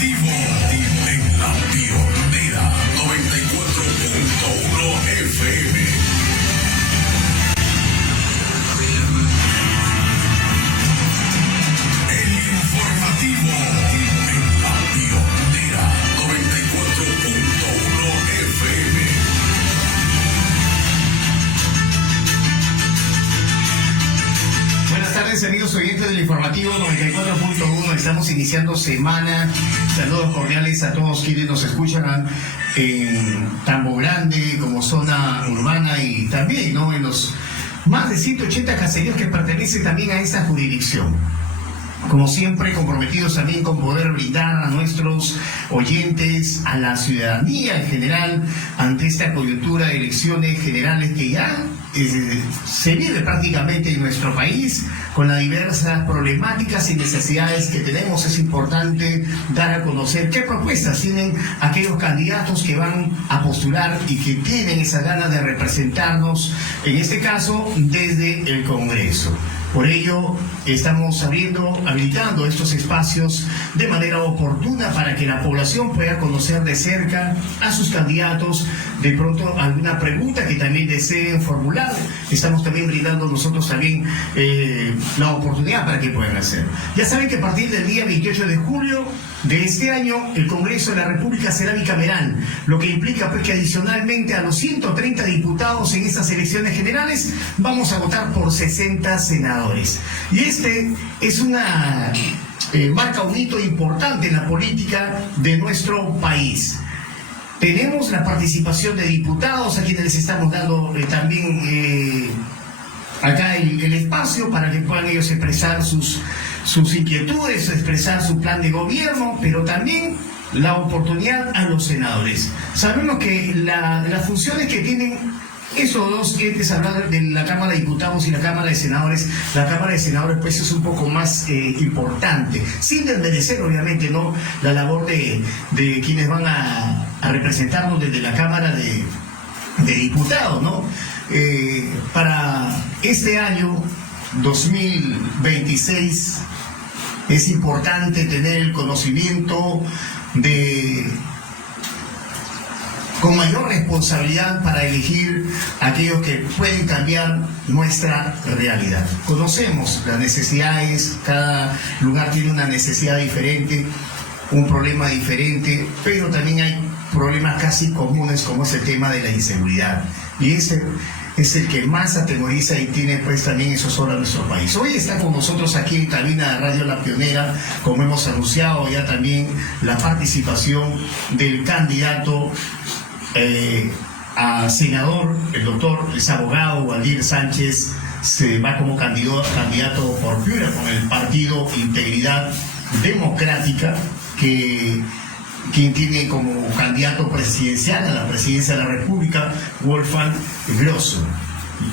informativo en La Pionera 94.1 FM. El informativo en La Pionera 94.1 FM. Buenas tardes, amigos oyentes del informativo 94.1. Estamos iniciando semana. Saludos cordiales a todos quienes nos escuchan en Tambo Grande como zona urbana y también, ¿no?, en los más de 180 caseríos que pertenecen también a esta jurisdicción. Como siempre, comprometidos también con poder brindar a nuestros oyentes, a la ciudadanía en general, ante esta coyuntura de elecciones generales que ya se vive prácticamente en nuestro país, con las diversas problemáticas y necesidades que tenemos. Es importante dar a conocer qué propuestas tienen aquellos candidatos que van a postular y que tienen esa gana de representarnos, en este caso, desde el Congreso. Por ello, estamos habilitando estos espacios de manera oportuna para que la población pueda conocer de cerca a sus candidatos. De pronto, alguna pregunta que también deseen formular, estamos también brindando nosotros también la oportunidad para que puedan hacer. Ya saben que a partir del día 28 de julio de este año, el Congreso de la República será bicameral, lo que implica pues que adicionalmente a los 130 diputados en estas elecciones generales, vamos a votar por 60 senadores. Y este es marca un hito importante en la política de nuestro país. Tenemos la participación de diputados a quienes les estamos dando también acá el espacio para que puedan ellos expresar sus inquietudes, expresar su plan de gobierno, pero también la oportunidad a los senadores. Sabemos que las funciones que tienen esos dos entes, hablar de la Cámara de Diputados y la Cámara de Senadores, la Cámara de Senadores pues es un poco más importante, sin desmerecer obviamente, ¿no?, la labor de quienes van a representarnos desde la Cámara de Diputados, ¿no? Para este año 2026 es importante tener el conocimiento con mayor responsabilidad para elegir aquellos que pueden cambiar nuestra realidad. Conocemos las necesidades, cada lugar tiene una necesidad diferente, un problema diferente, pero también hay problemas casi comunes como es el tema de la inseguridad. Y ese es el que más atemoriza y tiene pues también eso sobre nuestro país. Hoy está con nosotros aquí en cabina de Radio La Pionera, como hemos anunciado ya también, la participación del candidato a senador, el doctor, es abogado Waldir Sánchez, se va como candidato por Piura con el partido Integridad Democrática, quien tiene como candidato presidencial a la presidencia de la República, Wolfgang Grosso.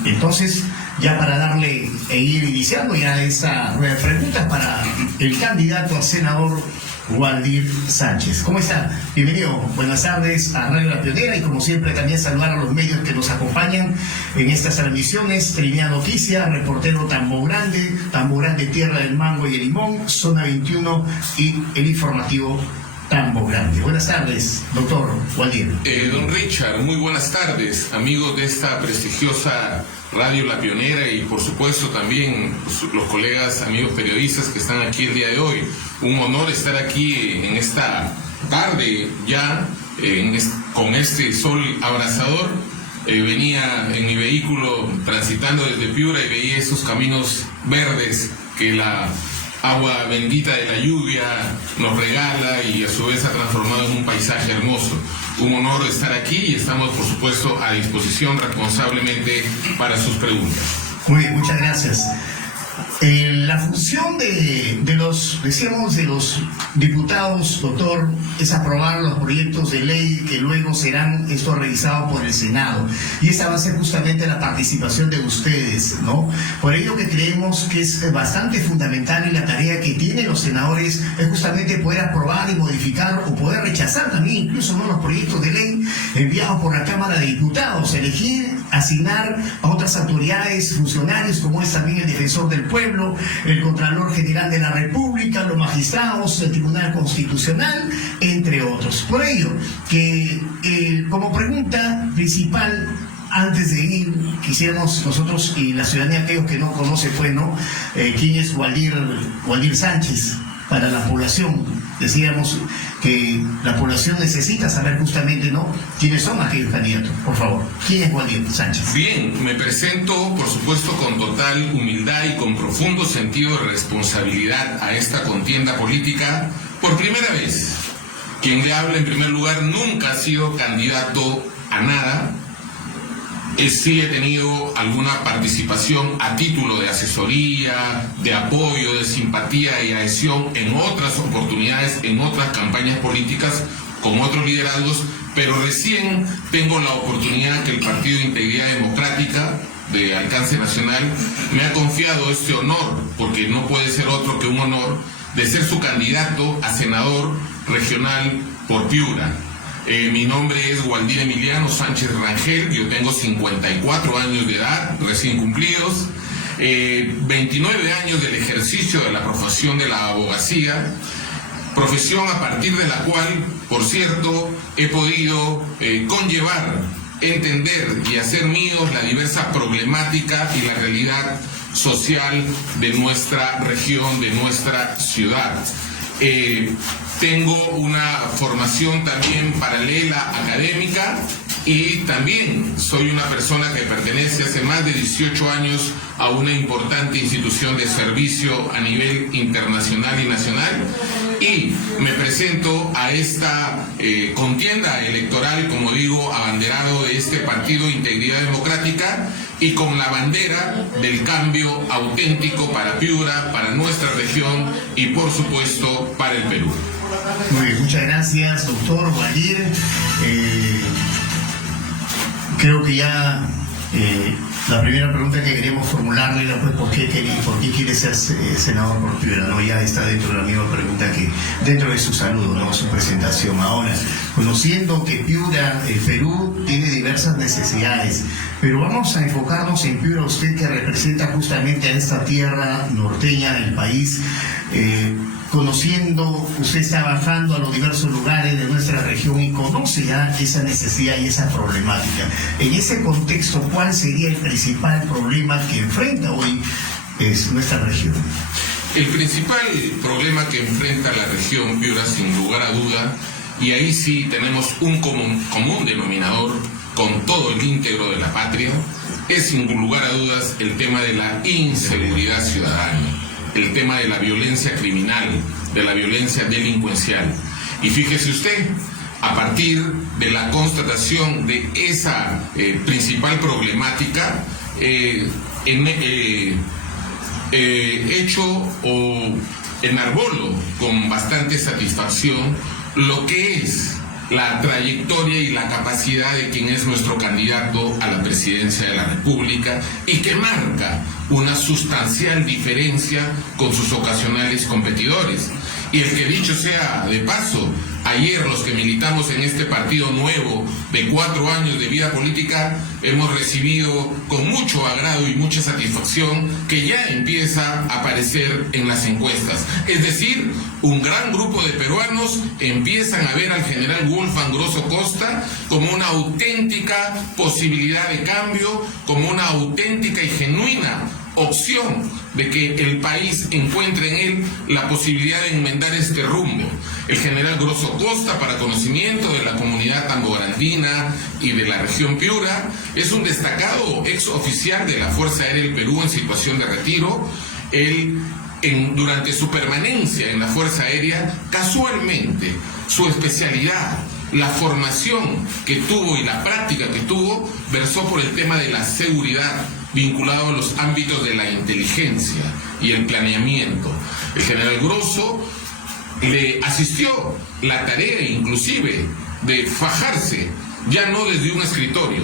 Entonces, ya para darle e ir iniciando ya esa rueda de preguntas para el candidato a senador Waldir Sánchez. ¿Cómo está? Bienvenido, buenas tardes a Radio La Pionera y como siempre también saludar a los medios que nos acompañan en estas transmisiones. Trinidad Noticias, reportero Tambo Grande, Tierra del Mango y el Limón, Zona 21 y el informativo Tambo Grande. Buenas tardes, doctor Waldir. Don Richard, muy buenas tardes, amigos de esta prestigiosa Radio La Pionera y por supuesto también los colegas, amigos periodistas que están aquí el día de hoy. Un honor estar aquí en esta tarde ya, con este sol abrasador. Venía en mi vehículo transitando desde Piura y veía esos caminos verdes que la agua bendita de la lluvia nos regala y a su vez ha transformado en un paisaje hermoso. Un honor estar aquí y estamos, por supuesto, a disposición responsablemente para sus preguntas. Muy bien, muchas gracias. La función de los diputados, doctor, es aprobar los proyectos de ley que luego serán revisados por el Senado. Y esa va a ser justamente la participación de ustedes, ¿no? Por ello que creemos que es bastante fundamental y la tarea que tienen los senadores es justamente poder aprobar y modificar o poder rechazar también incluso, ¿no?, los proyectos de ley enviados por la Cámara de Diputados, elegir asignar a otras autoridades, funcionarios, como es también el Defensor del Pueblo, el Contralor General de la República, los magistrados, el Tribunal Constitucional, entre otros. Por ello, que como pregunta principal, antes de ir, quisiéramos nosotros y la ciudadanía, aquellos que no conocen, pues, ¿no? ¿Quién es Waldir Sánchez? Para la población, decíamos que la población necesita saber justamente, ¿no?, quiénes son aquellos candidatos. Por favor, ¿quién es Waldir Sánchez? Bien, me presento, por supuesto, con total humildad y con profundo sentido de responsabilidad a esta contienda política por primera vez. Quien le habla, en primer lugar, nunca ha sido candidato a nada. Sí he tenido alguna participación a título de asesoría, de apoyo, de simpatía y adhesión en otras oportunidades, en otras campañas políticas, con otros liderazgos, pero recién tengo la oportunidad que el Partido de Integridad Democrática, de alcance nacional, me ha confiado este honor, porque no puede ser otro que un honor, de ser su candidato a senador regional por Piura. Mi nombre es Waldir Emiliano Sánchez Rangel, yo tengo 54 años de edad, recién cumplidos, 29 años del ejercicio de la profesión de la abogacía, profesión a partir de la cual, por cierto, he podido conllevar, entender y hacer míos la diversa problemática y la realidad social de nuestra región, de nuestra ciudad. Tengo una formación también paralela académica y también soy una persona que pertenece hace más de 18 años a una importante institución de servicio a nivel internacional y nacional, y me presento a esta contienda electoral, como digo, abanderado de este Partido de Integridad Democrática y con la bandera del cambio auténtico para Piura, para nuestra región y, por supuesto, para el Perú. Muy bien, muchas gracias, doctor Waldir. Creo que ya la primera pregunta que queríamos formularle era, pues, ¿por qué quiere ser senador por Piura? ¿No? Ya está dentro de la misma pregunta que dentro de su saludo, ¿no?, su presentación. Ahora, conociendo que Piura, el Perú, tiene diversas necesidades, pero vamos a enfocarnos en Piura, usted que representa justamente a esta tierra norteña del país. Conociendo, usted está bajando a los diversos lugares de nuestra región y conoce ya esa necesidad y esa problemática. En ese contexto, ¿cuál sería el principal problema que enfrenta hoy nuestra región? El principal problema que enfrenta la región Piura, sin lugar a duda, y ahí sí tenemos un común denominador con todo el íntegro de la patria, es sin lugar a dudas el tema de la inseguridad ciudadana, el tema de la violencia criminal, de la violencia delincuencial. Y fíjese usted, a partir de la constatación de esa principal problemática, hecho o enarbolo con bastante satisfacción lo que es la trayectoria y la capacidad de quien es nuestro candidato a la presidencia de la República y que marca una sustancial diferencia con sus ocasionales competidores. Y el que, dicho sea de paso, ayer los que militamos en este partido nuevo de 4 años de vida política hemos recibido con mucho agrado y mucha satisfacción que ya empieza a aparecer en las encuestas. Es decir, un gran grupo de peruanos empiezan a ver al general Wolfgang Grosso Costa como una auténtica posibilidad de cambio, como una auténtica y genuina opción de que el país encuentre en él la posibilidad de enmendar este rumbo. El general Grosso Costa, para conocimiento de la comunidad tambograndina y de la región Piura, es un destacado ex oficial de la Fuerza Aérea del Perú en situación de retiro. Él, durante su permanencia en la Fuerza Aérea, casualmente su especialidad, la formación que tuvo y la práctica que tuvo, versó por el tema de la seguridad, vinculado a los ámbitos de la inteligencia y el planeamiento. El general Grosso le asistió la tarea inclusive de fajarse, ya no desde un escritorio,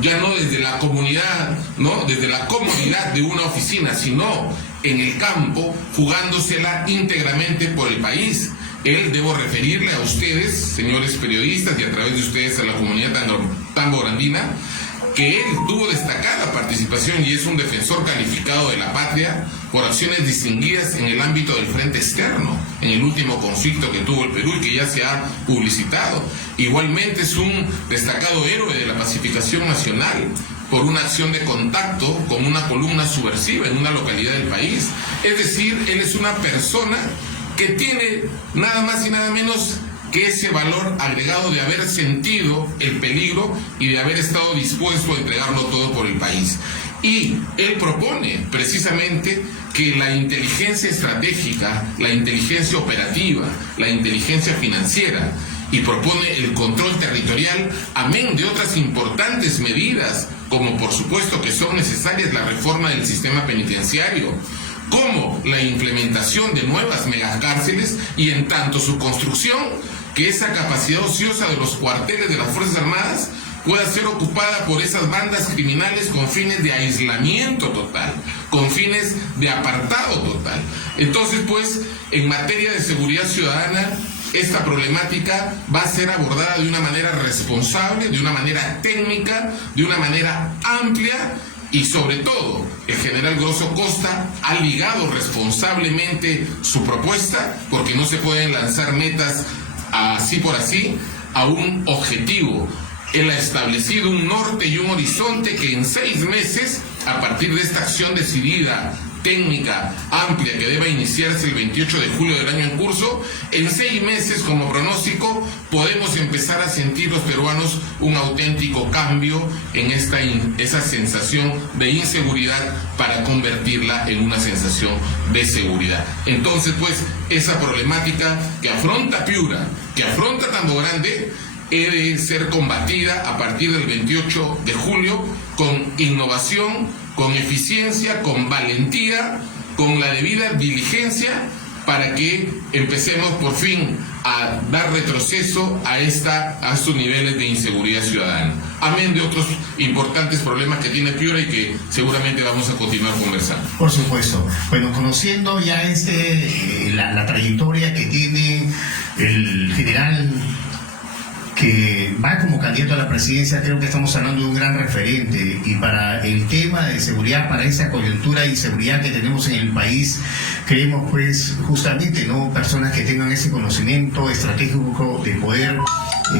ya no desde la comunidad, no desde la comodidad de una oficina, sino en el campo, jugándosela íntegramente por el país. Él, debo referirle a ustedes, señores periodistas, y a través de ustedes a la comunidad tambograndina, que él tuvo destacada participación y es un defensor calificado de la patria por acciones distinguidas en el ámbito del frente externo, en el último conflicto que tuvo el Perú y que ya se ha publicitado. Igualmente es un destacado héroe de la pacificación nacional por una acción de contacto con una columna subversiva en una localidad del país. Es decir, él es una persona que tiene nada más y nada menos que ese valor agregado de haber sentido el peligro y de haber estado dispuesto a entregarlo todo por el país. Y él propone precisamente que la inteligencia estratégica, la inteligencia operativa, la inteligencia financiera, y propone el control territorial, amén de otras importantes medidas, como por supuesto que son necesarias la reforma del sistema penitenciario, como la implementación de nuevas megacárceles y en tanto su construcción, que esa capacidad ociosa de los cuarteles de las Fuerzas Armadas pueda ser ocupada por esas bandas criminales con fines de aislamiento total, con fines de apartado total. Entonces, pues, en materia de seguridad ciudadana, esta problemática va a ser abordada de una manera responsable, de una manera técnica, de una manera amplia. Y sobre todo, el general Grosso Costa ha ligado responsablemente su propuesta, porque no se pueden lanzar metas así por así, a un objetivo. Él ha establecido un norte y un horizonte que en 6 meses, a partir de esta acción decidida, técnica, amplia, que deba iniciarse el 28 de julio del año en curso, en 6 meses como pronóstico podemos empezar a sentir los peruanos un auténtico cambio en esa sensación de inseguridad para convertirla en una sensación de seguridad. Entonces, pues, esa problemática que afronta Piura, que afronta Tambo Grande, debe ser combatida a partir del 28 de julio con innovación, con eficiencia, con valentía, con la debida diligencia, para que empecemos por fin a dar retroceso a estos niveles de inseguridad ciudadana, amén de otros importantes problemas que tiene Piura y que seguramente vamos a continuar conversando. Por supuesto. Bueno, conociendo ya la trayectoria que tiene el general que va como candidato a la presidencia, creo que estamos hablando de un gran referente, y para el tema de seguridad, para esa coyuntura de inseguridad que tenemos en el país, queremos pues justamente personas que tengan ese conocimiento estratégico de poder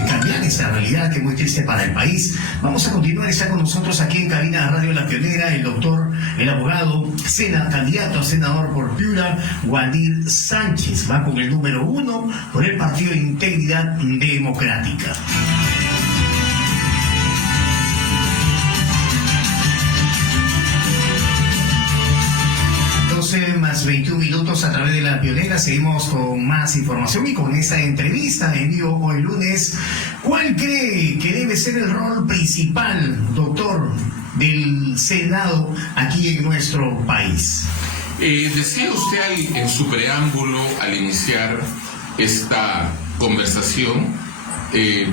cambiar esa realidad que es muy triste para el país. Vamos a continuar. Está con nosotros aquí en cabina de Radio La Pionera el doctor, el abogado, candidato a senador por Piura, Waldir Sánchez. Va con el número 1 por el Partido de Integridad Democrática. 12:21 minutos a través de La Pionera. Seguimos con más información y con esa entrevista en vivo hoy lunes. ¿Cuál cree que debe ser el rol principal, doctor, del Senado aquí en nuestro país? Decía usted en su preámbulo al iniciar esta conversación,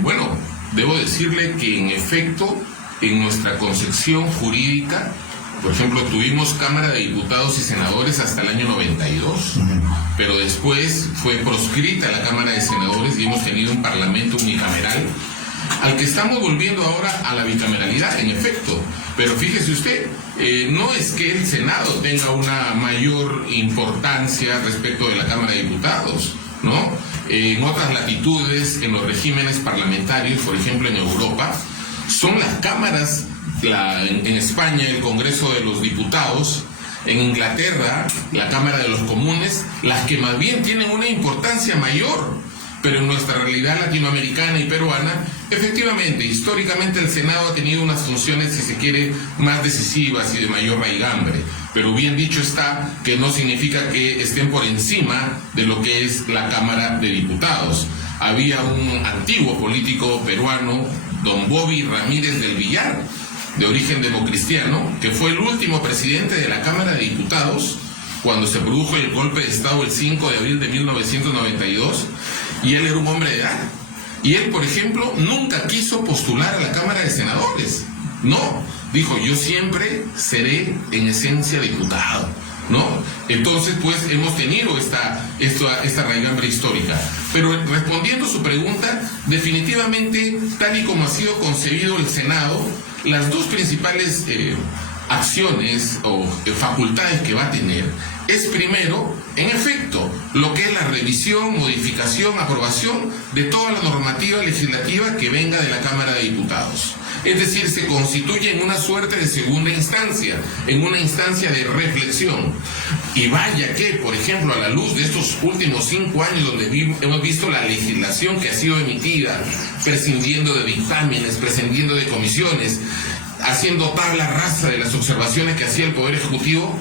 bueno, debo decirle que en efecto, en nuestra concepción jurídica, por ejemplo, tuvimos Cámara de Diputados y Senadores hasta el año 92, pero después fue proscrita la Cámara de Senadores y hemos tenido un Parlamento unicameral, al que estamos volviendo ahora a la bicameralidad, en efecto. Pero fíjese usted, no es que el Senado tenga una mayor importancia respecto de la Cámara de Diputados, ¿no? En otras latitudes, en los regímenes parlamentarios, por ejemplo en Europa, son las cámaras, en España el Congreso de los Diputados, en Inglaterra la Cámara de los Comunes, las que más bien tienen una importancia mayor. Pero en nuestra realidad latinoamericana y peruana, efectivamente, históricamente el Senado ha tenido unas funciones, si se quiere, más decisivas y de mayor raigambre. Pero bien dicho está que no significa que estén por encima de lo que es la Cámara de Diputados. Había un antiguo político peruano, don Bobby Ramírez del Villar, de origen democristiano, que fue el último presidente de la Cámara de Diputados cuando se produjo el golpe de Estado el 5 de abril de 1992, y él era un hombre de edad. Y él, por ejemplo, nunca quiso postular a la Cámara de Senadores. No, dijo, yo siempre seré en esencia diputado. ¿no? Entonces, pues hemos tenido esta raigambre histórica. Pero respondiendo a su pregunta, definitivamente, tal y como ha sido concebido el Senado, las dos principales acciones o facultades que va a tener es primero, en efecto, lo que es la revisión, modificación, aprobación de toda la normativa legislativa que venga de la Cámara de Diputados. Es decir, se constituye en una suerte de segunda instancia, en una instancia de reflexión. Y vaya que, por ejemplo, a la luz de estos últimos 5 años donde hemos visto la legislación que ha sido emitida, prescindiendo de dictámenes, prescindiendo de comisiones, haciendo tabla rasa de las observaciones que hacía el Poder Ejecutivo,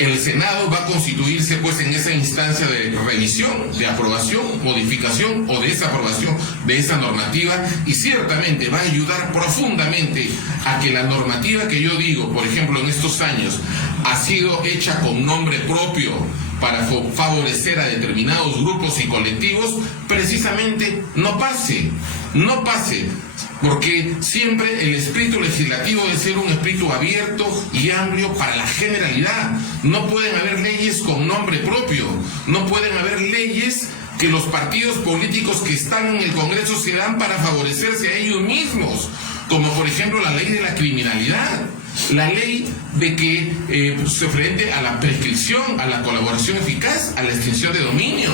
el Senado va a constituirse pues en esa instancia de revisión, de aprobación, modificación o desaprobación de esa normativa, y ciertamente va a ayudar profundamente a que la normativa que yo digo, por ejemplo, en estos años, ha sido hecha con nombre propio para favorecer a determinados grupos y colectivos, precisamente no pase, porque siempre el espíritu legislativo debe ser un espíritu abierto y amplio para la generalidad. No pueden haber leyes con nombre propio, no pueden haber leyes que los partidos políticos que están en el Congreso se dan para favorecerse a ellos mismos, como por ejemplo la ley de la criminalidad, la ley de que se frente a la prescripción, a la colaboración eficaz, a la extinción de dominio.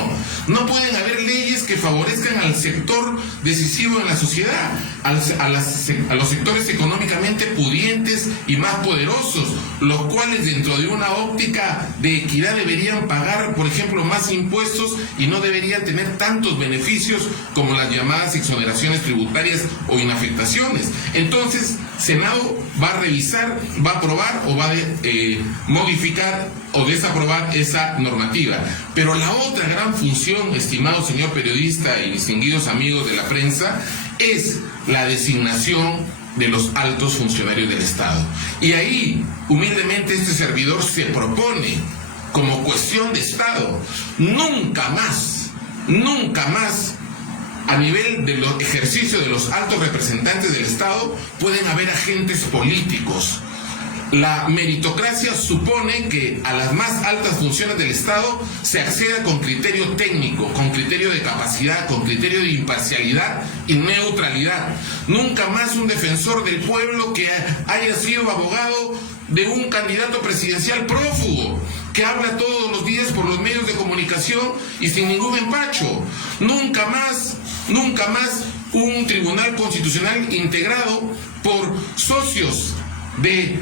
No pueden haber leyes que favorezcan al sector decisivo en la sociedad, a los sectores económicamente pudientes y más poderosos, los cuales dentro de una óptica de equidad deberían pagar, por ejemplo, más impuestos y no deberían tener tantos beneficios como las llamadas exoneraciones tributarias o inafectaciones. Entonces, Senado va a revisar, va a aprobar o va a modificar o desaprobar esa normativa. Pero la otra gran función, estimado señor periodista y distinguidos amigos de la prensa, es la designación de los altos funcionarios del Estado. Y ahí, humildemente, este servidor se propone, como cuestión de Estado, nunca más, a nivel del ejercicio de los altos representantes del Estado, pueden haber agentes políticos. La meritocracia supone que a las más altas funciones del Estado se acceda con criterio técnico, con criterio de capacidad, con criterio de imparcialidad y neutralidad. Nunca más un defensor del pueblo que haya sido abogado de un candidato presidencial prófugo, que habla todos los días por los medios de comunicación y sin ningún empacho. Nunca más un tribunal constitucional integrado por socios de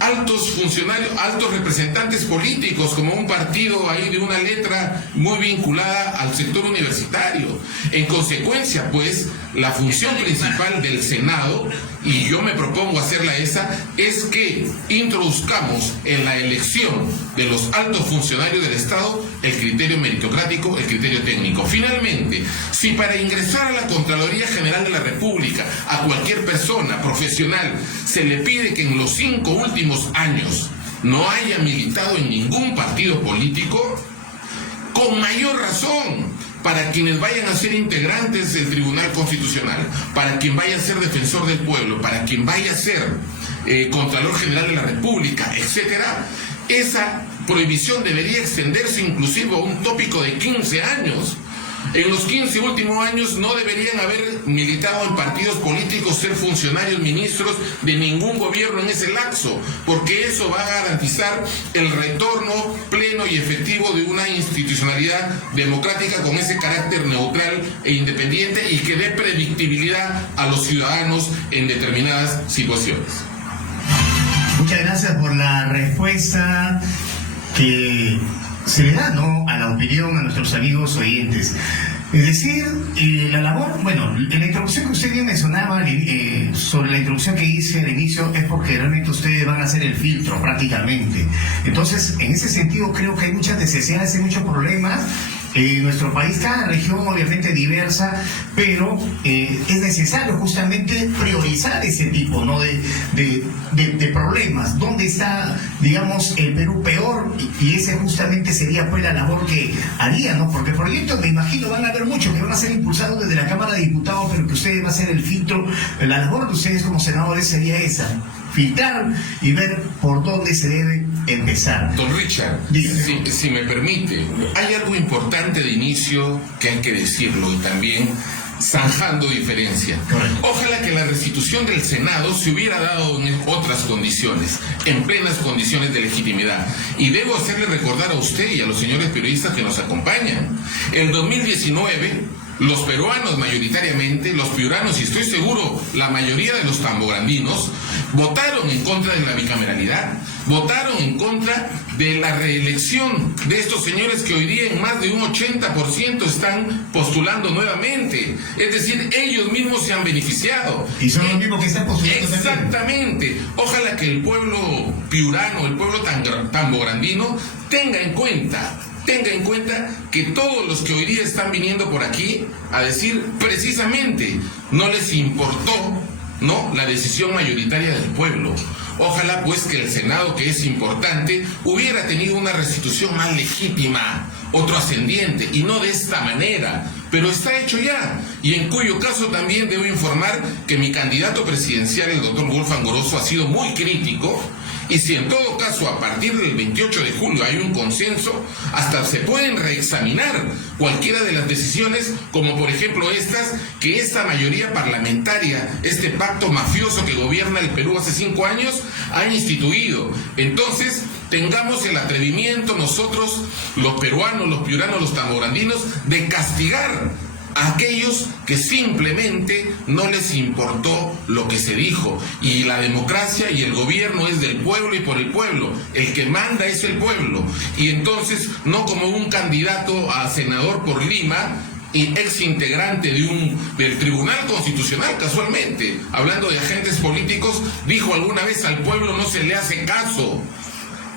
altos funcionarios, altos representantes políticos, como un partido ahí de una letra muy vinculada al sector universitario. En consecuencia, pues, la función principal del Senado, y yo me propongo hacerla esa, es que introduzcamos en la elección de los altos funcionarios del Estado el criterio meritocrático, el criterio técnico. Finalmente, si para ingresar a la Contraloría General de la República a cualquier persona profesional se le pide que en los 5 últimos años no haya militado en ningún partido político, con mayor razón para quienes vayan a ser integrantes del Tribunal Constitucional, para quien vaya a ser defensor del pueblo, para quien vaya a ser Contralor General de la República, etcétera, esa prohibición debería extenderse inclusive a un tópico de 15 años. En los 15 últimos años no deberían haber militado en partidos políticos, ser funcionarios, ministros de ningún gobierno en ese lapso, porque eso va a garantizar el retorno pleno y efectivo de una institucionalidad democrática con ese carácter neutral e independiente y que dé predictibilidad a los ciudadanos en determinadas situaciones. Muchas gracias por la respuesta que se le da, ¿no?, a la opinión a nuestros amigos oyentes. Es decir, la labor, bueno, en la introducción que usted bien mencionaba, sobre la introducción que hice al inicio, es porque realmente ustedes van a hacer el filtro prácticamente. Entonces, en ese sentido, creo que hay muchas necesidades, hay muchos problemas. Nuestro país, cada región obviamente diversa, pero es necesario justamente priorizar ese tipo, ¿no?, de problemas. ¿Dónde está, digamos, el Perú peor? Y ese justamente sería pues la labor que haría, ¿no? Porque proyectos, me imagino, van a haber muchos que van a ser impulsados desde la Cámara de Diputados, pero que ustedes van a hacer el filtro. La labor de ustedes como senadores sería esa, filtrar y ver por dónde se debe empezar. Don Richard, si me permite, hay algo importante de inicio que hay que decirlo y también zanjando diferencia. Ojalá que la restitución del Senado se hubiera dado en otras condiciones, en plenas condiciones de legitimidad. Y debo hacerle recordar a usted y a los señores periodistas que nos acompañan. En 2019, los peruanos mayoritariamente, los piuranos y estoy seguro la mayoría de los tambograndinos, votaron en contra de la bicameralidad, votaron en contra de la reelección de estos señores que hoy día en más de un 80% están postulando nuevamente. Es decir, ellos mismos se han beneficiado. Y son los mismos que están postulando. Exactamente. Ojalá que el pueblo piurano, el pueblo tambograndino, tenga en cuenta que todos los que hoy día están viniendo por aquí a decir precisamente no les importó, ¿no?, la decisión mayoritaria del pueblo. Ojalá pues que el Senado, que es importante, hubiera tenido una restitución más legítima, otro ascendiente, y no de esta manera. Pero está hecho ya, y en cuyo caso también debo informar que mi candidato presidencial, el doctor Wolfgang Goroso, ha sido muy crítico. Y si en todo caso a partir del 28 de julio hay un consenso, hasta se pueden reexaminar cualquiera de las decisiones, como por ejemplo estas, que esta mayoría parlamentaria, este pacto mafioso que gobierna el Perú hace 5 años, ha instituido. Entonces, tengamos el atrevimiento nosotros, los peruanos, los piuranos, los tambograndinos, de castigar a aquellos que simplemente no les importó lo que se dijo. Y la democracia y el gobierno es del pueblo y por el pueblo. El que manda es el pueblo. Y entonces, no como un candidato a senador por Lima, y ex integrante del Tribunal Constitucional, casualmente, hablando de agentes políticos, dijo alguna vez: al pueblo no se le hace caso.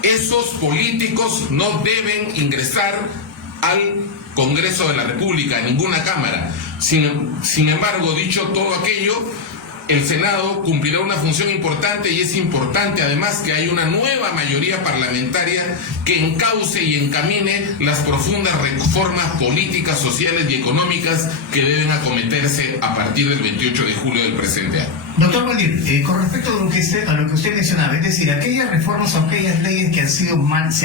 Esos políticos no deben ingresar al Congreso de la República, en ninguna cámara. Sin embargo, dicho todo aquello, el Senado cumplirá una función importante, y es importante además que haya una nueva mayoría parlamentaria que encauce y encamine las profundas reformas políticas, sociales y económicas que deben acometerse a partir del 28 de julio del presente año. Doctor Valdir, con respecto a lo que usted mencionaba, es decir, aquellas reformas o aquellas leyes que se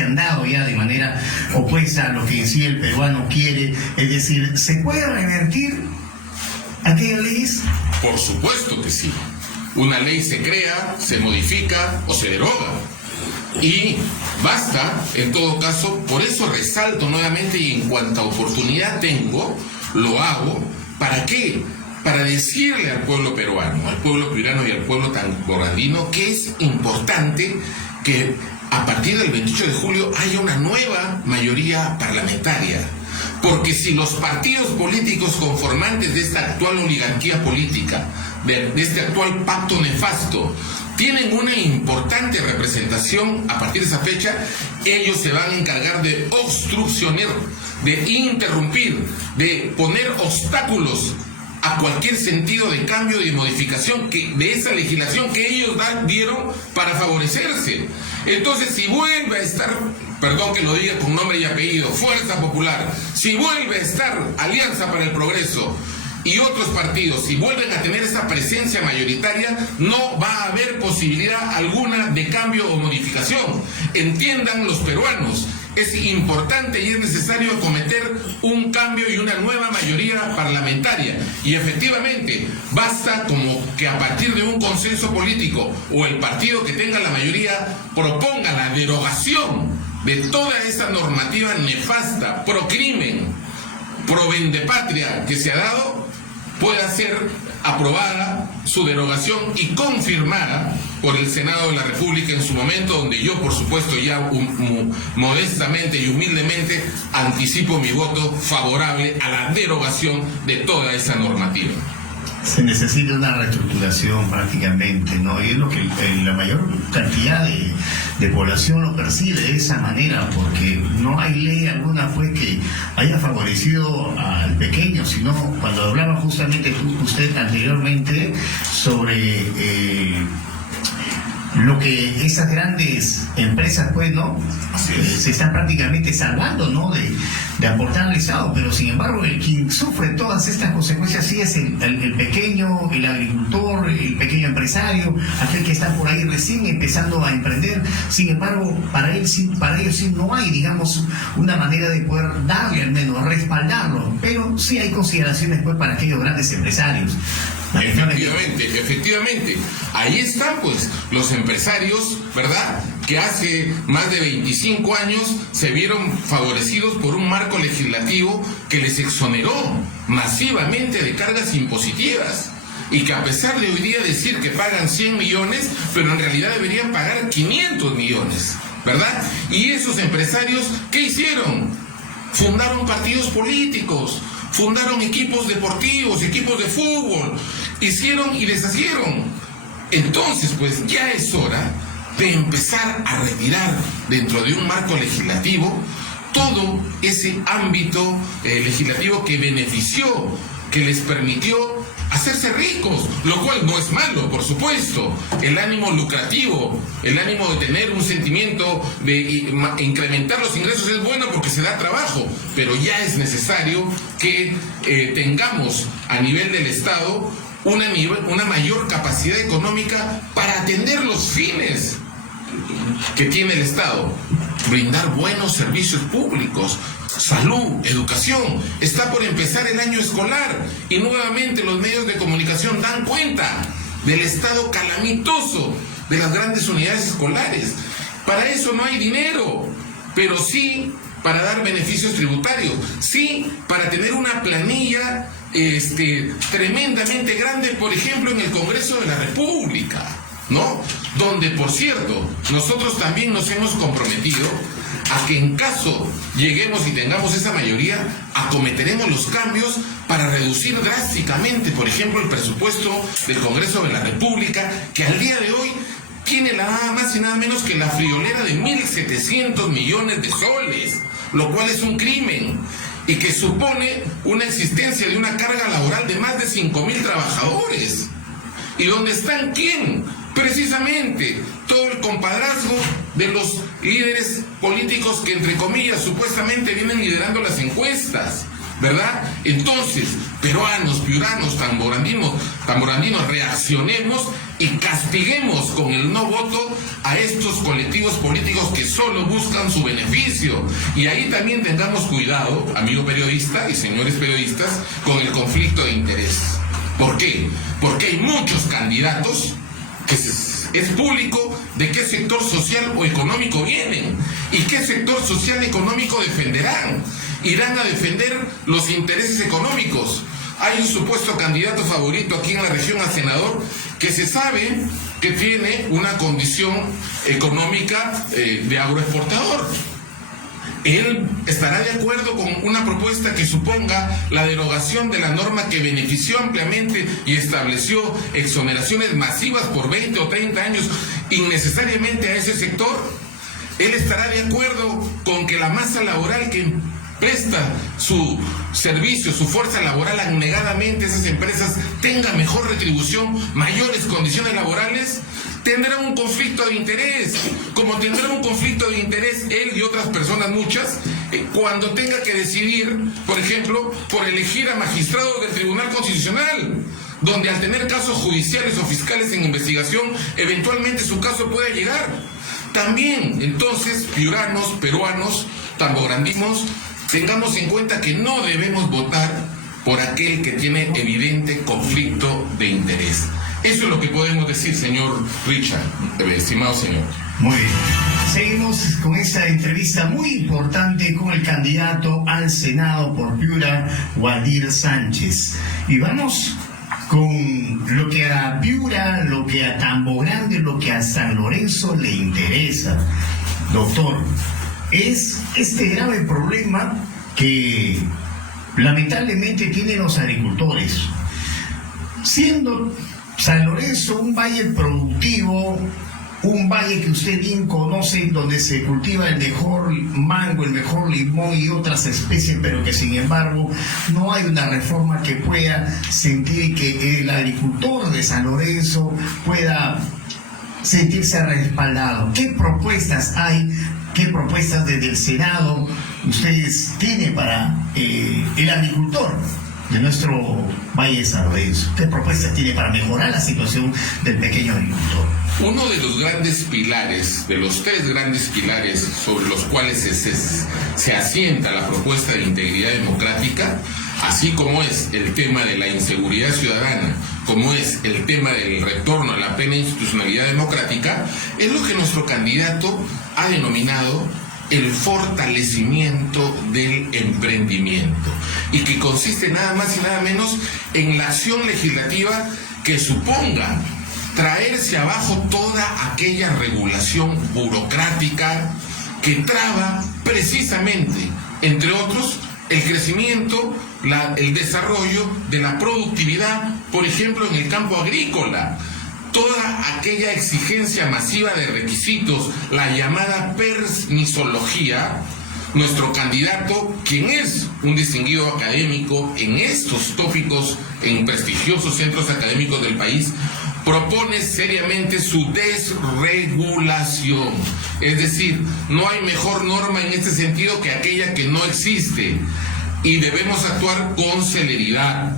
han dado ya de manera opuesta a lo que en sí el peruano quiere, es decir, ¿se puede revertir aquellas leyes? Por supuesto que sí. Una ley se crea, se modifica o se deroga. Y basta, en todo caso, por eso resalto nuevamente, y en cuanta oportunidad tengo, lo hago. ¿Para qué? Para decirle al pueblo peruano, al pueblo piurano y al pueblo tambogandino que es importante que a partir del 28 de julio haya una nueva mayoría parlamentaria. Porque si los partidos políticos conformantes de esta actual oligarquía política, de este actual pacto nefasto, tienen una importante representación a partir de esa fecha, ellos se van a encargar de obstruccionar, de interrumpir, de poner obstáculos a cualquier sentido de cambio y de modificación de esa legislación que ellos dieron para favorecerse. Entonces, si vuelve a estar, perdón que lo diga con nombre y apellido, Fuerza Popular, si vuelve a estar Alianza para el Progreso y otros partidos, si vuelven a tener esa presencia mayoritaria, no va a haber posibilidad alguna de cambio o modificación. Entiendan los peruanos, es importante y es necesario acometer un cambio y una nueva mayoría parlamentaria. Y efectivamente, basta como que a partir de un consenso político o el partido que tenga la mayoría proponga la derogación de toda esa normativa nefasta, pro crimen, pro vendepatria que se ha dado, pueda ser aprobada su derogación y confirmada por el Senado de la República en su momento, donde yo, por supuesto, ya modestamente y humildemente anticipo mi voto favorable a la derogación de toda esa normativa. Se necesita una reestructuración prácticamente, ¿no? Y es lo que la mayor cantidad de población lo percibe de esa manera, porque no hay ley alguna pues que haya favorecido al pequeño, sino cuando hablaba justamente usted anteriormente sobre lo que esas grandes empresas pues, ¿no? Se están prácticamente salvando, ¿no? de aportar al Estado, pero sin embargo quien sufre todas estas consecuencias sí es el pequeño, el agricultor, el pequeño empresario, aquel que está por ahí recién empezando a emprender. Sin embargo, para ellos sí no hay, digamos, una manera de poder darle al menos, respaldarlo, pero sí hay consideraciones pues para aquellos grandes empresarios. Efectivamente. Ahí están pues los empresarios, ¿verdad?, que hace más de 25 años se vieron favorecidos por un marco legislativo que les exoneró masivamente de cargas impositivas. Y que a pesar de hoy día decir que pagan 100 millones, pero en realidad deberían pagar 500 millones, ¿verdad? Y esos empresarios, ¿qué hicieron? Fundaron partidos políticos, fundaron equipos deportivos, equipos de fútbol, hicieron y deshacieron. Entonces, pues ya es hora de empezar a retirar dentro de un marco legislativo todo ese ámbito legislativo que benefició, que les permitió hacerse ricos, lo cual no es malo, por supuesto. El ánimo lucrativo, el ánimo de tener un sentimiento de incrementar los ingresos es bueno porque se da trabajo, pero ya es necesario que tengamos a nivel del Estado una mayor capacidad económica para atender los fines que tiene el Estado, brindar buenos servicios públicos, salud, educación. Está por empezar el año escolar y nuevamente los medios de comunicación dan cuenta del estado calamitoso de las grandes unidades escolares. Para eso no hay dinero, pero sí para dar beneficios tributarios, sí para tener una planilla tremendamente grande, por ejemplo, en el Congreso de la República, ¿no? Donde, por cierto, nosotros también nos hemos comprometido a que en caso lleguemos y tengamos esa mayoría, acometeremos los cambios para reducir drásticamente, por ejemplo, el presupuesto del Congreso de la República, que al día de hoy tiene nada más y nada menos que la friolera de 1.700 millones de soles, lo cual es un crimen y que supone una existencia de una carga laboral de más de 5.000 trabajadores. ¿Y dónde están quién? Precisamente todo el compadrazgo de los líderes políticos que, entre comillas, supuestamente vienen liderando las encuestas, ¿verdad? Entonces, peruanos, piuranos, tamborandinos, reaccionemos y castiguemos con el no voto a estos colectivos políticos que solo buscan su beneficio. Y ahí también tengamos cuidado, amigo periodista y señores periodistas, con el conflicto de interés. ¿Por qué? Porque hay muchos candidatos que es público de qué sector social o económico vienen y qué sector social y económico defenderán. Irán a defender los intereses económicos. Hay un supuesto candidato favorito aquí en la región a senador que se sabe que tiene una condición económica de agroexportador. Él estará de acuerdo con una propuesta que suponga la derogación de la norma que benefició ampliamente y estableció exoneraciones masivas por 20 o 30 años innecesariamente a ese sector. Él estará de acuerdo con que la masa laboral que presta su servicio, su fuerza laboral abnegadamente a esas empresas tenga mejor retribución, mayores condiciones laborales. Tendrá un conflicto de interés, como tendrá un conflicto de interés él y otras personas muchas, cuando tenga que decidir, por ejemplo, por elegir a magistrados del Tribunal Constitucional, donde al tener casos judiciales o fiscales en investigación, eventualmente su caso puede llegar. También, entonces, piuranos, peruanos, tambograndinos, tengamos en cuenta que no debemos votar por aquel que tiene evidente conflicto de interés. Eso es lo que podemos decir, señor Richard, estimado señor. Muy bien. Seguimos con esta entrevista muy importante con el candidato al Senado por Piura, Waldir Sánchez. Y vamos con lo que a Piura, lo que a Tambo Grande, lo que a San Lorenzo le interesa. Doctor, es este grave problema que lamentablemente tienen los agricultores. Siendo San Lorenzo un valle productivo, un valle que usted bien conoce, donde se cultiva el mejor mango, el mejor limón y otras especies, pero que sin embargo no hay una reforma que pueda sentir que el agricultor de San Lorenzo pueda sentirse respaldado. ¿Qué propuestas hay? ¿Qué propuestas desde el Senado ustedes tienen para el agricultor de nuestro Valle de San Lorenzo? ¿Qué propuestas tiene para mejorar la situación del pequeño agricultor? Uno de los grandes pilares, de los 3 grandes pilares sobre los cuales se asienta la propuesta de integridad democrática, así como es el tema de la inseguridad ciudadana, como es el tema del retorno a la plena institucionalidad democrática, es lo que nuestro candidato ha denominado el fortalecimiento del emprendimiento, y que consiste nada más y nada menos en la acción legislativa que suponga traerse abajo toda aquella regulación burocrática que traba precisamente, entre otros, el crecimiento, el desarrollo de la productividad, por ejemplo, en el campo agrícola. Toda aquella exigencia masiva de requisitos, la llamada permisología, nuestro candidato, quien es un distinguido académico en estos tópicos en prestigiosos centros académicos del país, propone seriamente su desregulación. Es decir, no hay mejor norma en este sentido que aquella que no existe, y debemos actuar con celeridad.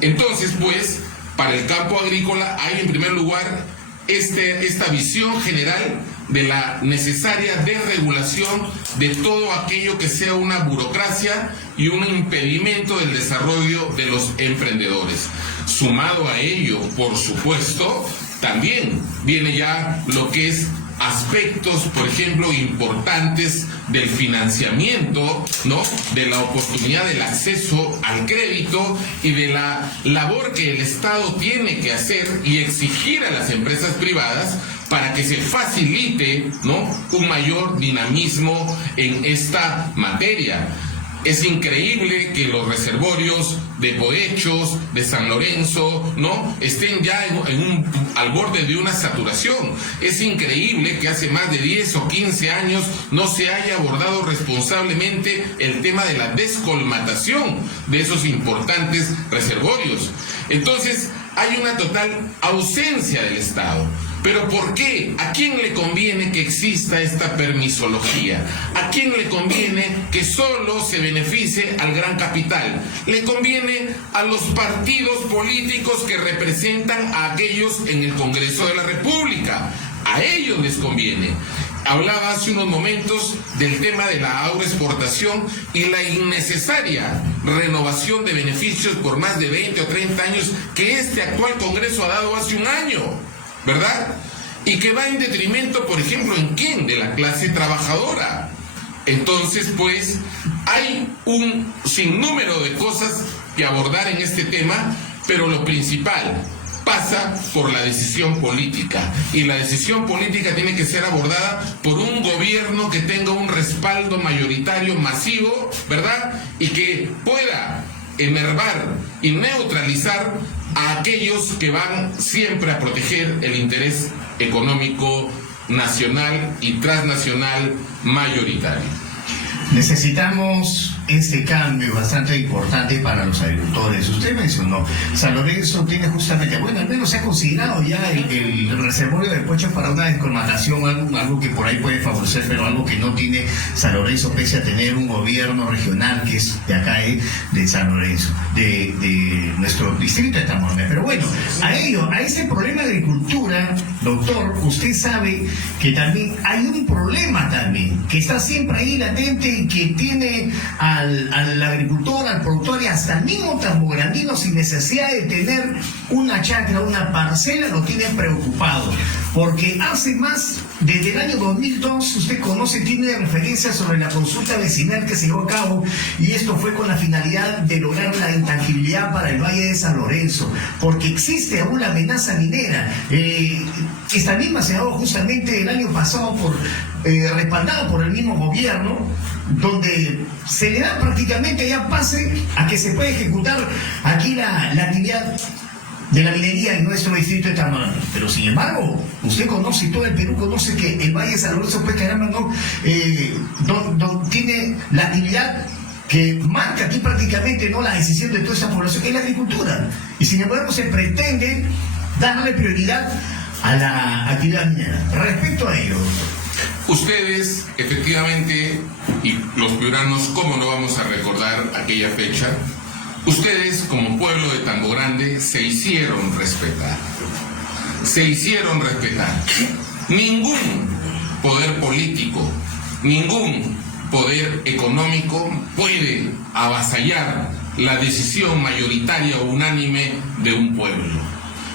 Entonces, pues, para el campo agrícola hay en primer lugar esta visión general de la necesaria desregulación de todo aquello que sea una burocracia y un impedimento del desarrollo de los emprendedores. Sumado a ello, por supuesto, también viene ya lo que es aspectos, por ejemplo, importantes del financiamiento, ¿no?, de la oportunidad del acceso al crédito y de la labor que el Estado tiene que hacer y exigir a las empresas privadas para que se facilite, ¿no?, un mayor dinamismo en esta materia. Es increíble que los reservorios de Poechos, de San Lorenzo, ¿no?, estén ya al borde de una saturación. Es increíble que hace más de 10 o 15 años no se haya abordado responsablemente el tema de la descolmatación de esos importantes reservorios. Entonces, hay una total ausencia del Estado. ¿Pero por qué? ¿A quién le conviene que exista esta permisología? ¿A quién le conviene que solo se beneficie al gran capital? Le conviene a los partidos políticos que representan a aquellos en el Congreso de la República. A ellos les conviene. Hablaba hace unos momentos del tema de la agroexportación y la innecesaria renovación de beneficios por más de 20 o 30 años que este actual Congreso ha dado hace un año, ¿verdad? Y que va en detrimento, por ejemplo, ¿en quién? De la clase trabajadora. Entonces, pues, hay un sinnúmero de cosas que abordar en este tema, pero lo principal pasa por la decisión política, y la decisión política tiene que ser abordada por un gobierno que tenga un respaldo mayoritario masivo, ¿verdad? Y que pueda enervar y neutralizar a aquellos que van siempre a proteger el interés económico nacional y transnacional mayoritario. Necesitamos este cambio bastante importante para los agricultores. Usted mencionó, San Lorenzo tiene justamente, bueno, al menos se ha considerado ya el reservorio de Poechos para una descolmatación, algo que por ahí puede favorecer, pero algo que no tiene San Lorenzo, pese a tener un gobierno regional que es de acá, de San Lorenzo, de nuestro distrito de Tamaulipas. Pero bueno, a ese problema de agricultura, doctor, usted sabe que también hay un problema también, que está siempre ahí latente y que tiene al agricultor, al productor y hasta el mismo tambograndino, sin necesidad de tener una chacra, una parcela, lo tienen preocupado. Porque hace más, desde el año 2002, usted conoce, tiene referencia sobre la consulta vecinal que se llevó a cabo, y esto fue con la finalidad de lograr la intangibilidad para el Valle de San Lorenzo, porque existe aún la amenaza minera. Esta misma se ha dado justamente el año pasado respaldado por el mismo gobierno, donde se le da prácticamente ya pase a que se pueda ejecutar aquí la actividad de la minería en nuestro distrito de Tamaulipas. Pero sin embargo, usted conoce, y todo el Perú conoce, que el Valle de San Lorenzo, pues caramba, no, tiene la actividad que marca aquí prácticamente, no, la decisión de toda esa población, que es la agricultura. Y sin embargo se pretende darle prioridad a la actividad minera. Respecto a ello, Ustedes, efectivamente, y los piuranos, ¿cómo no vamos a recordar aquella fecha? Ustedes, como pueblo de Tambo Grande, se hicieron respetar. Se hicieron respetar. Ningún poder político, ningún poder económico puede avasallar la decisión mayoritaria o unánime de un pueblo.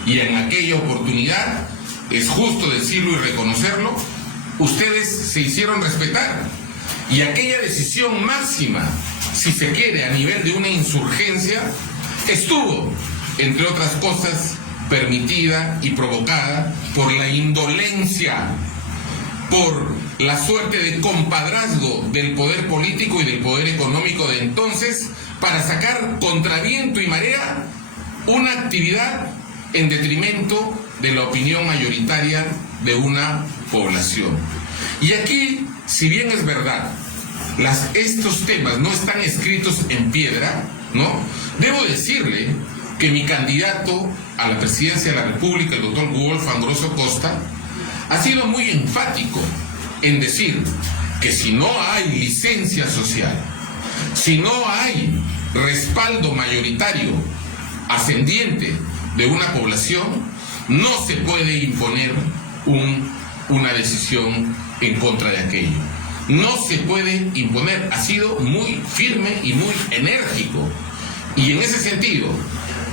Y en aquella oportunidad, es justo decirlo y reconocerlo, ustedes se hicieron respetar. Y aquella decisión máxima, si se quiere, a nivel de una insurgencia, estuvo, entre otras cosas, permitida y provocada por la indolencia, por la suerte de compadrazgo del poder político y del poder económico de entonces, para sacar contra viento y marea una actividad en detrimento de la opinión mayoritaria de una población. Y aquí, si bien es verdad, estos temas no están escritos en piedra, ¿no? Debo decirle que mi candidato a la presidencia de la República, el doctor Wolfgang Grosso Costa, ha sido muy enfático en decir que si no hay licencia social, si no hay respaldo mayoritario ascendiente de una población, no se puede imponer una decisión en contra de aquello. No se puede imponer. Ha sido muy firme y muy enérgico. Y en ese sentido,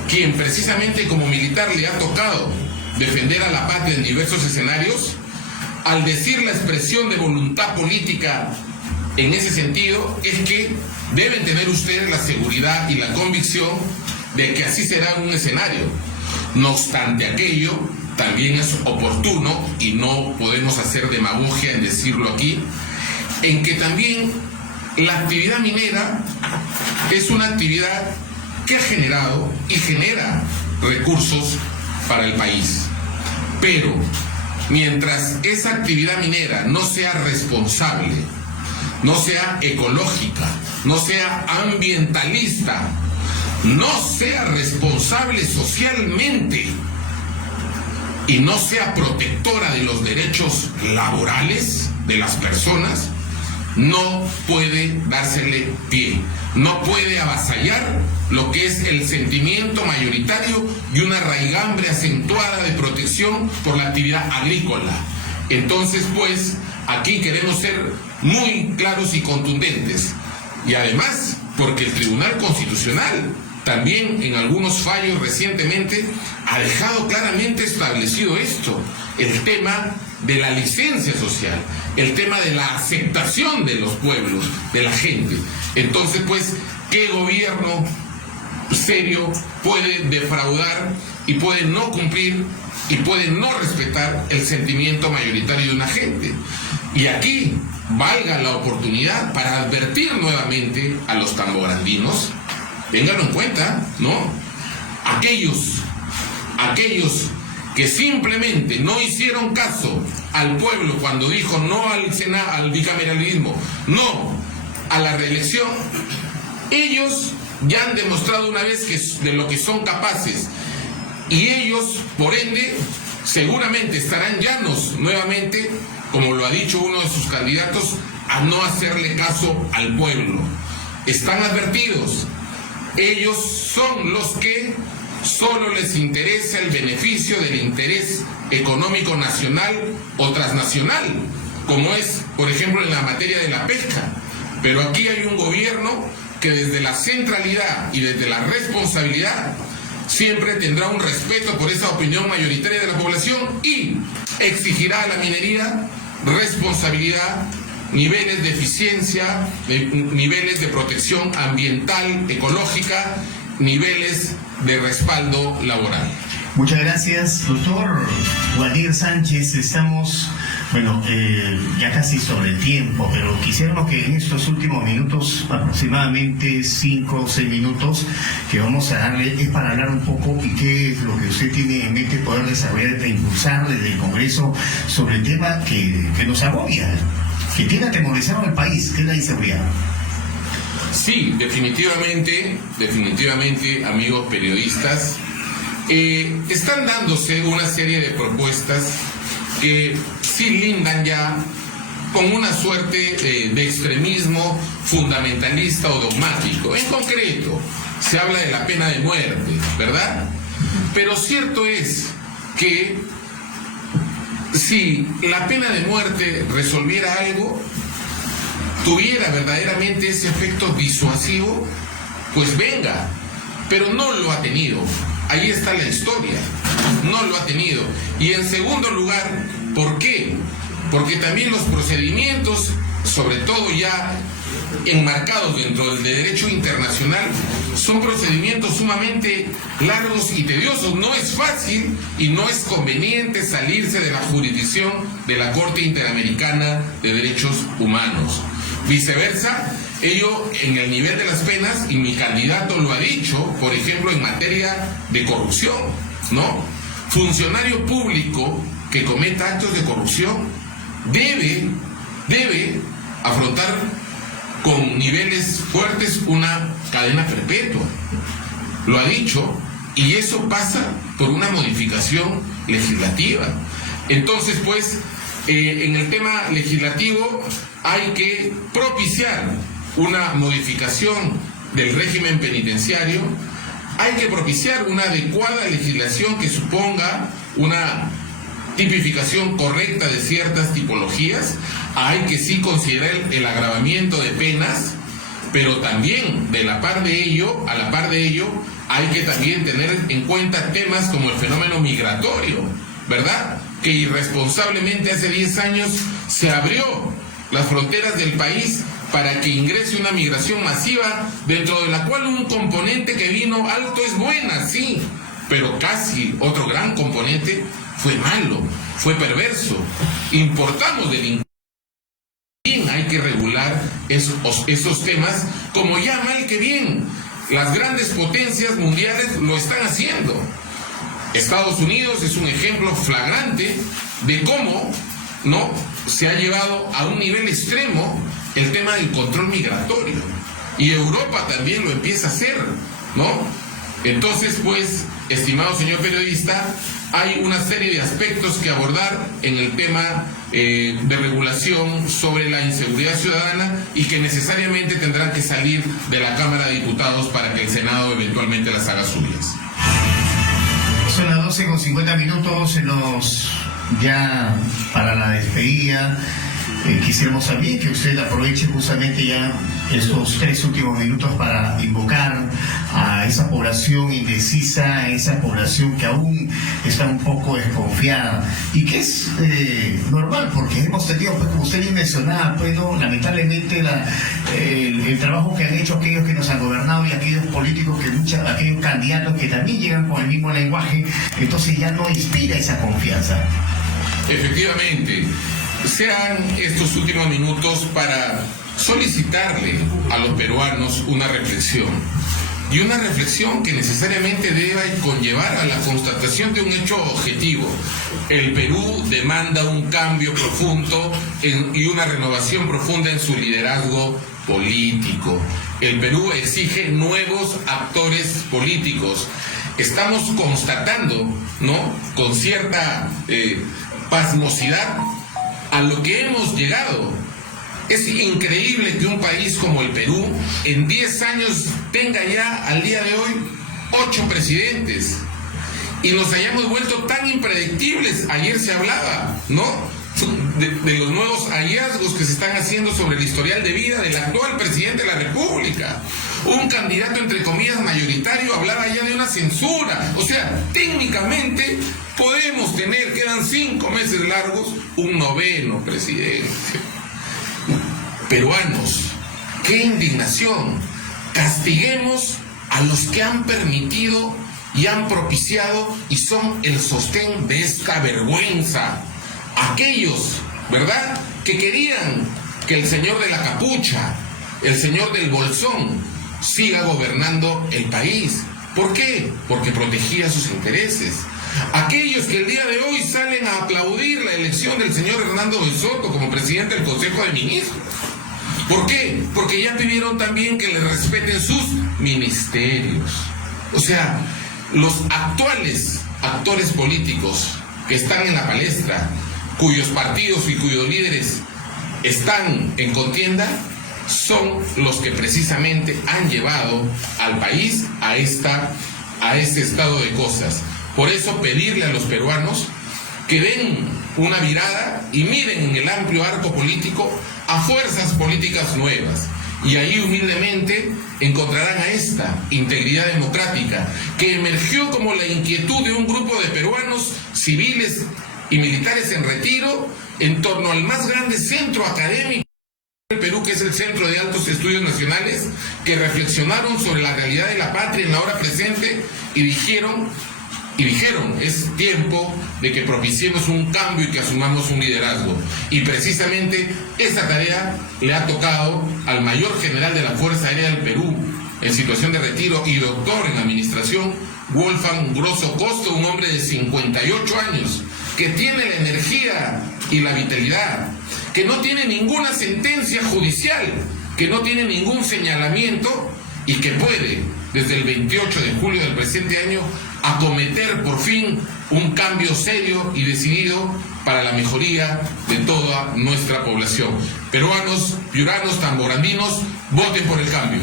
quien precisamente como militar le ha tocado defender a la patria en diversos escenarios, al decir la expresión de voluntad política en ese sentido, es que deben tener ustedes la seguridad y la convicción de que así será un escenario. No obstante aquello, también es oportuno, y no podemos hacer demagogia en decirlo aquí, en que también la actividad minera es una actividad que ha generado y genera recursos para el país. Pero mientras esa actividad minera no sea responsable, no sea ecológica, no sea ambientalista, no sea responsable socialmente y no sea protectora de los derechos laborales de las personas, no puede dársele pie, no puede avasallar lo que es el sentimiento mayoritario y una raigambre acentuada de protección por la actividad agrícola. Entonces, pues, aquí queremos ser muy claros y contundentes. Y además, porque el Tribunal Constitucional también en algunos fallos recientemente ha dejado claramente establecido esto, el tema de la licencia social, el tema de la aceptación de los pueblos, de la gente. Entonces, pues, ¿qué gobierno serio puede defraudar y puede no cumplir y puede no respetar el sentimiento mayoritario de una gente? Y aquí valga la oportunidad para advertir nuevamente a los tambograndinos, ténganlo en cuenta, ¿no? Aquellos que simplemente no hicieron caso al pueblo cuando dijo no al Senado, al bicameralismo, no a la reelección, ellos ya han demostrado una vez de lo que son capaces, y ellos, por ende, seguramente estarán llanos nuevamente, como lo ha dicho uno de sus candidatos, a no hacerle caso al pueblo. Están advertidos. Ellos son los que solo les interesa el beneficio del interés económico nacional o transnacional, como es, por ejemplo, en la materia de la pesca. Pero aquí hay un gobierno que desde la centralidad y desde la responsabilidad siempre tendrá un respeto por esa opinión mayoritaria de la población y exigirá a la minería responsabilidad, niveles de eficiencia, niveles de protección ambiental, ecológica, niveles de respaldo laboral. Muchas gracias, doctor Waldir Sánchez. Estamos, ya casi sobre el tiempo, pero quisiéramos que en estos últimos minutos, aproximadamente 5 o 6 minutos, que vamos a darle, es para hablar un poco y qué es lo que usted tiene en mente poder desarrollar e impulsar desde el Congreso sobre el tema que nos agobia, que tiene atemorizado al país, que es la inseguridad. Sí, definitivamente, amigos periodistas, están dándose una serie de propuestas que sí lindan ya con una suerte de extremismo fundamentalista o dogmático. En concreto, se habla de la pena de muerte, ¿verdad? Pero cierto es que si la pena de muerte resolviera algo, tuviera verdaderamente ese efecto disuasivo, pues venga, pero no lo ha tenido. Ahí está la historia, no lo ha tenido. Y en segundo lugar, ¿por qué? Porque también los procedimientos, sobre todo ya enmarcados dentro del derecho internacional, son procedimientos sumamente largos y tediosos. No es fácil y no es conveniente salirse de la jurisdicción de la Corte Interamericana de Derechos Humanos. Viceversa, ello en el nivel de las penas, y mi candidato lo ha dicho, por ejemplo, en materia de corrupción, ¿no? Funcionario público que cometa actos de corrupción debe afrontar con niveles fuertes una cadena perpetua. Lo ha dicho, y eso pasa por una modificación legislativa. Entonces, pues, en el tema legislativo hay que propiciar una modificación del régimen penitenciario, hay que propiciar una adecuada legislación que suponga una tipificación correcta de ciertas tipologías, hay que sí considerar el agravamiento de penas, pero también a la par de ello, hay que también tener en cuenta temas como el fenómeno migratorio, ¿verdad? Que irresponsablemente hace 10 años se abrió las fronteras del país para que ingrese una migración masiva, dentro de la cual un componente que vino alto es buena, sí, pero casi otro gran componente fue malo, fue perverso. Importamos delincuencia. Bien, hay que regular esos temas, como ya mal que bien las grandes potencias mundiales lo están haciendo. Estados Unidos es un ejemplo flagrante de cómo no se ha llevado a un nivel extremo el tema del control migratorio, y Europa también lo empieza a hacer, ¿no? Entonces, pues, estimado señor periodista, hay una serie de aspectos que abordar en el tema de regulación sobre la inseguridad ciudadana, y que necesariamente tendrán que salir de la Cámara de Diputados para que el Senado eventualmente las haga suyas. Son las 12:50, se nos ya para la despedida. Quisiéramos también que usted aproveche justamente ya estos 3 últimos minutos para invocar a esa población indecisa, a esa población que aún está un poco desconfiada, y que es normal, porque hemos tenido, pues, como usted bien mencionaba, pues, ¿no? Lamentablemente el trabajo que han hecho aquellos que nos han gobernado y aquellos políticos aquellos candidatos que también llegan con el mismo lenguaje, entonces ya no inspira esa confianza. Efectivamente, sean estos últimos minutos para solicitarle a los peruanos una reflexión, y una reflexión que necesariamente deba conllevar a la constatación de un hecho objetivo. El Perú demanda un cambio profundo y una renovación profunda en su liderazgo político. El Perú exige nuevos actores políticos. Estamos constatando, ¿no?, con cierta pasmosidad a lo que hemos llegado. Es increíble que un país como el Perú en 10 años tenga ya al día de hoy 8 presidentes y nos hayamos vuelto tan impredictibles. Ayer se hablaba, ¿no?, de los nuevos hallazgos que se están haciendo sobre el historial de vida del actual presidente de la República. Un candidato, entre comillas, mayoritario, hablaba ya de una censura. O sea, técnicamente podemos tener, quedan 5 meses largos, un 9º presidente. Peruanos, qué indignación. Castiguemos a los que han permitido y han propiciado y son el sostén de esta vergüenza. Aquellos, ¿verdad?, que querían que el señor de la capucha, el señor del bolsón, siga gobernando el país. ¿Por qué? Porque protegía sus intereses. Aquellos que el día de hoy salen a aplaudir la elección del señor Hernando de Soto como presidente del Consejo de Ministros. ¿Por qué? Porque ya pidieron también que le respeten sus ministerios. O sea, los actuales actores políticos que están en la palestra, cuyos partidos y cuyos líderes están en contienda son los que precisamente han llevado al país a este estado de cosas. Por eso pedirle a los peruanos que den una mirada y miren en el amplio arco político a fuerzas políticas nuevas. Y ahí humildemente encontrarán a esta integridad democrática que emergió como la inquietud de un grupo de peruanos civiles y militares en retiro en torno al más grande centro académico del Perú, que es el Centro de Altos Estudios Nacionales, que reflexionaron sobre la realidad de la patria en la hora presente y dijeron, es tiempo de que propiciemos un cambio y que asumamos un liderazgo. Y precisamente esa tarea le ha tocado al mayor general de la Fuerza Aérea del Perú, en situación de retiro y doctor en administración, Wolfgang Grosso Costo, un hombre de 58 años, que tiene la energía y la vitalidad, que no tiene ninguna sentencia judicial, que no tiene ningún señalamiento y que puede, desde el 28 de julio del presente año, acometer por fin un cambio serio y decidido para la mejoría de toda nuestra población. Peruanos, piuranos, tamborandinos, voten por el cambio.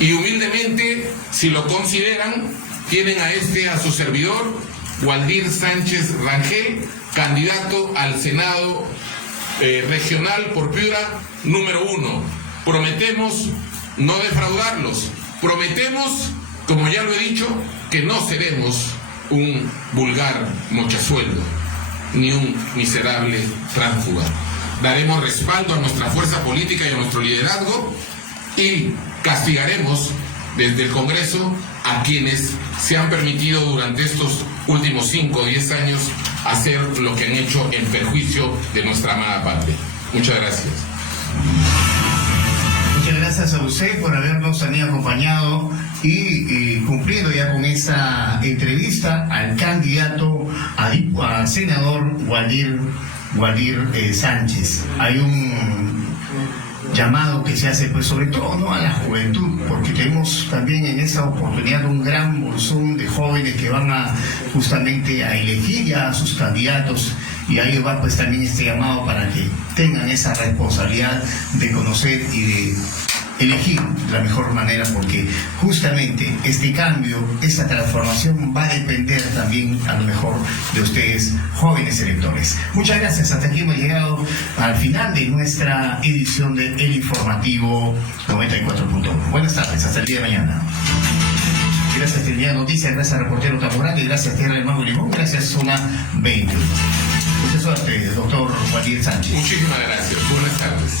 Y humildemente, si lo consideran, tienen a su servidor, Waldir Sánchez Rangel, candidato al Senado regional por Piura número 1. Prometemos no defraudarlos. Prometemos, como ya lo he dicho, que no seremos un vulgar mochasueldo, ni un miserable tránsfuga. Daremos respaldo a nuestra fuerza política y a nuestro liderazgo y castigaremos desde el Congreso a quienes se han permitido durante estos últimos 5 o 10 años hacer lo que han hecho en perjuicio de nuestra amada patria. Muchas gracias. Muchas gracias a usted por habernos también acompañado y cumpliendo ya con esa entrevista al candidato a senador Waldir Sánchez. Hay un llamado que se hace, pues sobre todo, ¿no?, a la juventud, porque tenemos también en esa oportunidad un gran bolsón de jóvenes que van justamente a elegir ya a sus candidatos, y ahí va pues también este llamado para que tengan esa responsabilidad de conocer y de elegir de la mejor manera, porque justamente este cambio, esta transformación va a depender también a lo mejor de ustedes, jóvenes electores. Muchas gracias. Hasta aquí hemos llegado al final de nuestra edición de El Informativo 94.1. Buenas tardes, hasta el día de mañana. Gracias Trinidad Noticias, gracias Reportero Tamborante, gracias Tierra del Mango Limón, gracias Zona 20. Mucha suerte, doctor Waldir Sánchez. Muchísimas gracias. Buenas tardes.